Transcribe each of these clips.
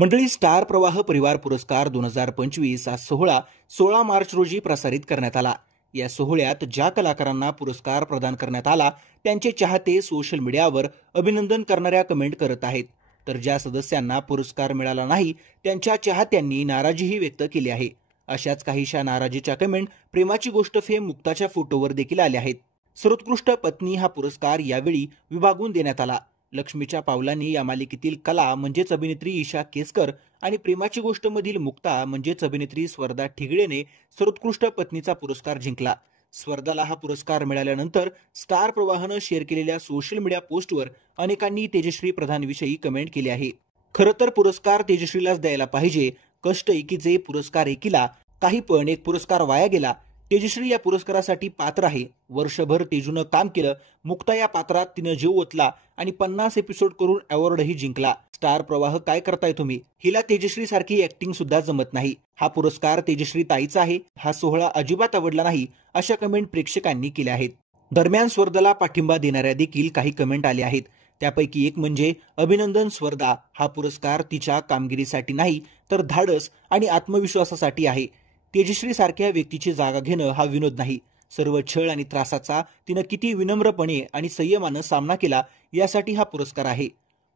मंडळी, स्टार प्रवाह परिवार पुरस्कार 2025 हा सोहळा 16 मार्च रोजी प्रसारित करण्यात आला। या सोहळ्यात ज्या कलाकारांना पुरस्कार प्रदान करण्यात आला त्यांचे चाहते सोशल मीडियावर अभिनंदन करणाऱ्या कमेंट करत आहेत, तर ज्या सदस्यांना पुरस्कार मिळाला नाही त्यांच्या चाहत्यांनी नाराजीही व्यक्त केली आहे। अशाच काहीशा नाराजीच्या कमेंट प्रेमाची गोष्ट फेम मुक्ताच्या फोटोवर देखील आल्या आहेत। सर्वोत्कृष्ट पत्नी हा पुरस्कार यावेळी विभागून देण्यात आला। लक्ष्मीच्या पावलांनी या मालिकेतील कला म्हणजेच अभिनेत्री ईशा केसकर आणि प्रेमाची गोष्ट मधील मुक्ता म्हणजेच अभिनेत्री स्वर्धा ठिगळेने सर्वोत्कृष्ट पत्नीचा पुरस्कार जिंकला। स्वर्धाला हा पुरस्कार मिळाल्यानंतर स्टार प्रवाहानं शेअर केलेल्या सोशल मीडिया पोस्टवर अनेकांनी तेजश्री प्रधानविषयी कमेंट केली आहे। खरं तर पुरस्कार तेजश्रीलाच द्यायला पाहिजे। कष्ट एकीचे, पुरस्कार एकीला, काही पण एक पुरस्कार वाया गेला। तेजश्री या पुरस्कारासाठी पात्र आहे। वर्षभर तेजूनं काम केलं। मुक्ता या पात्रात तिनं जीव ओतला आणि 50 एपिसोड करून अवॉर्डही जिंकला। स्टार प्रवाह काय करताय तुम्ही? हिला तेजश्री सारखी ऍक्टिंग सुद्धा जमत नाही। हा पुरस्कार तेजश्री ताईचा आहे। हा सोहळा अजिबात आवडला नाही, अशा कमेंट प्रेक्षकांनी केल्या आहेत। दरम्यान स्वर्धाला पाठिंबा देणाऱ्या देखील काही कमेंट आल्या आहेत। त्यापैकी एक म्हणजे, अभिनंदन स्वर्धा, हा पुरस्कार तिच्या कामगिरीसाठी नाही तर धाडस आणि आत्मविश्वासासाठी आहे। तेजश्री सारख्या व्यक्तीची जागा घेणं हा विनोद नाही। सर्व छळ आणि त्रासाचा तिनं किती विनम्रपणे आणि संयमानं सामना केला यासाठी हा पुरस्कार आहे।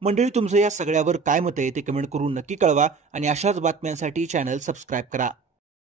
मंडळी, तुमचं या सगळ्यावर काय मत आहे ते कमेंट करून नक्की कळवा आणि अशाच बातम्यांसाठी चॅनल सबस्क्राईब करा।